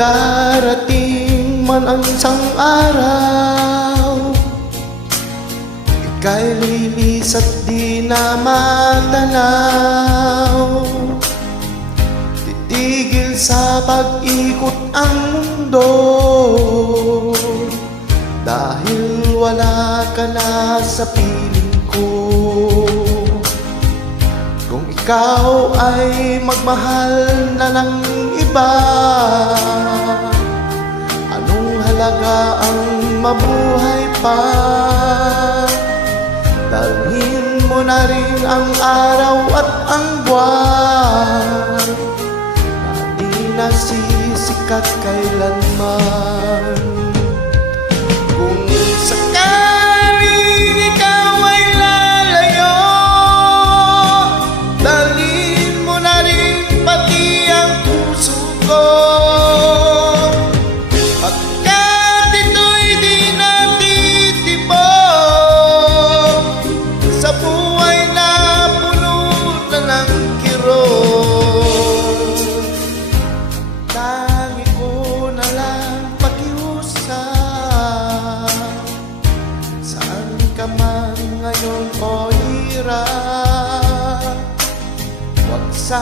darating man ang isang araw, ika'y lilis at di na matanaw. Titigil sa pag-ikot ang mundo, dahil wala ka na sa piling ko. Kung ikaw ay magmahal na ng iba, anong halaga ang mabuhay pa? Dalhin mo na rin ang araw at ang buwan, na di nasisikat kailanman. Kung sakaling ikaw ay lalayo, dalhin mo na rin pati ang puso ko. Pagkat ito'y di natitibok sa buhay na puno na ng kirot. Tangi ko na lang pakiusap, saan ka man ngayon o hirap, huwag sa